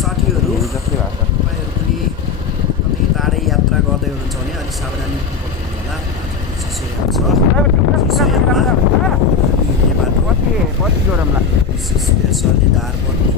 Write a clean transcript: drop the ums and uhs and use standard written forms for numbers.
साथीहरू जस्तै भएको छ। तपाईँहरू पनि कतै टाढै यात्रा गर्दै हुनुहुन्छ भने अलिक सावधानी बोक्नु होला। चिसो छ चिसोमा हामी हिँड्ने बाटो पछि जोडौँला। विशेष गरी सर्ने धार पर्ने